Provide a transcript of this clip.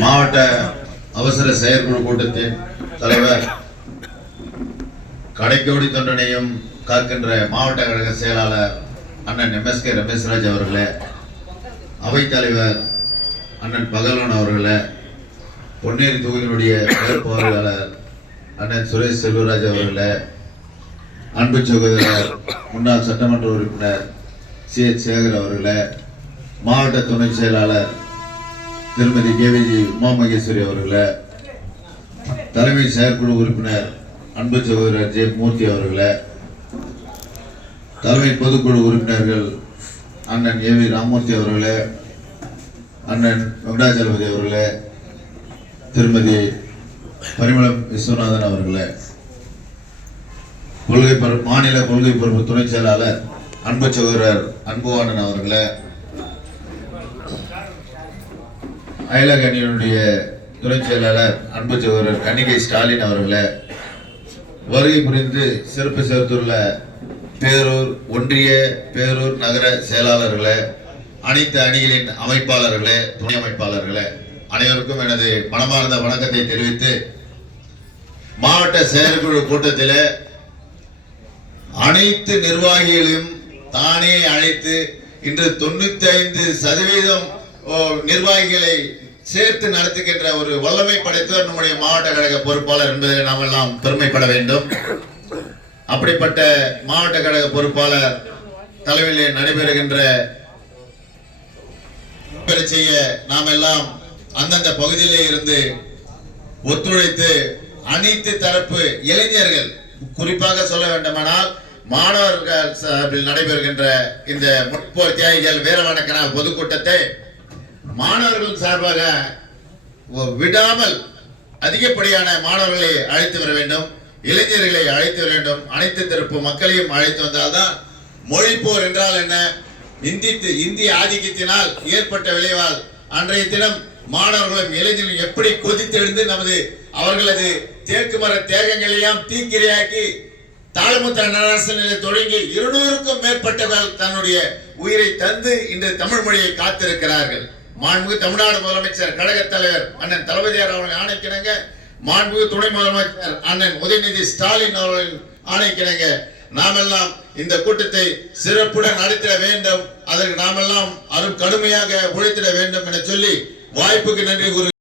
மாவட்ட அவசர செயற்குழு கூட்டத்தின் தலைவர் கடைக்கோடி தொண்டனையும் காக்கின்ற மாவட்ட கழக செயலாளர் அண்ணன் எம்எஸ்கே ரமேஷ்ராஜ் அவர்களே அவைத்தலைவர் அண்ணன் பகல்வன் அவர்களே பொன்னேரி தொகுதியினுடைய பொறுப்பாளர் அண்ணன் சுரேஷ் செல்வராஜ் அவர்களே அன்பு சகோதரர் முன்னாள் சட்டமன்ற உறுப்பினர் சி எச் சேகர் அவர்களே மாவட்ட துணை செயலாளர் திருமதி கேவிஜி உமா மகேஸ்வரி அவர்களை தலைமை செயற்குழு உறுப்பினர் அன்பு சகோதரர் ஜே மூர்த்தி அவர்களை தலைமை பொதுக்குழு உறுப்பினர்கள் அண்ணன் ஏ வி ராமூர்த்தி அவர்களே அண்ணன் வெங்கடாச்சலபதி அவர்களே திருமதி பரிமளம் விஸ்வநாதன் அவர்களே கொள்கை பொறு மாநில கொள்கை பொறுப்பு துணை செயலாளர் அன்பு சகோதரர் அன்புவாணன் அவர்களே அயலக அணியினுடைய துணை செயலாளர் அன்பு சகோதரர் கன்னிகை ஸ்டாலின் அவர்களை வருகை புரிந்து சிறப்பு சேர்த்துள்ள பேரூர் ஒன்றிய பேரூர் நகர செயலாளர்களே அனைத்து அணிகளின் அமைப்பாளர்களே துணை அமைப்பாளர்களே அனைவருக்கும் எனது மனமார்ந்த வணக்கத்தை தெரிவித்து மாவட்ட செயற்குழு கூட்டத்தில் அனைத்து நிர்வாகிகளையும் தானே அழைத்து இன்று தொண்ணூத்தி ஐந்து சதவீதம் நிர்வாகிகளை சேர்த்து நடத்துகின்ற ஒரு வல்லமை படைத்தவர் நம்முடைய மாவட்ட கழக பொறுப்பாளர் என்பதை நாம் எல்லாம் பெருமைப்பட வேண்டும். அப்படிப்பட்ட மாவட்ட கழக பொறுப்பாளர் தலைமையிலே நடைபெறுகின்ற செய்ய நாம் எல்லாம் அந்தந்த பகுதியிலே இருந்து ஒத்துழைத்து அனைத்து தரப்பு இளைஞர்கள் குறிப்பாக சொல்ல வேண்டுமானால் மாணவர்கள் சார்பில் நடைபெறுகின்ற இந்த முற்போர் தியாகிகள் வீரவணக்கன பொதுக்கூட்டத்தை மாணவர்கள் சார்பாக விடாமல் அதிகப்படியான மாணவர்களை அழைத்து வர வேண்டும் இளைஞர்களை அழைத்து வர வேண்டும் அனைத்து தரப்பு மக்களையும் அழைத்து வந்தால்தான் மொழி போர் என்றால் என்ன? இந்தி இந்திய ஆதிக்கத்தினால் ஏற்பட்ட விளைவால் அன்றைய தினம் மாணவர்களும் இளைஞர்களும் எப்படி கொதித்தெழுந்து நமது அவர்களது தேக்கு மர தேகங்களையும் தீக்கிரையாக்கி தாளமுத்திர நடராசனில் தொடங்கி இருநூறுக்கும் மேற்பட்டவர்கள் தன்னுடைய உயிரை தந்து இன்று தமிழ் மொழியை காத்திருக்கிறார்கள். மாண்புமிகு தமிழ்நாடு முதலமைச்சர் கழக தலைவர் அண்ணன் தளபதியார் அவர்கள் ஆணைக்கிணங்க. மாண்புமிகு துணை முதலமைச்சர் அண்ணன் உதயநிதி ஸ்டாலின் அவர்களின் ஆணைக்கிணங்க. நாமெல்லாம் இந்த கூட்டத்தை சிறப்புடன் நடத்திட வேண்டும். அதற்கு நாமெல்லாம் அரும் கடுமையாக உழைத்திட வேண்டும் என சொல்லி வாய்ப்புக்கு நன்றி கூறு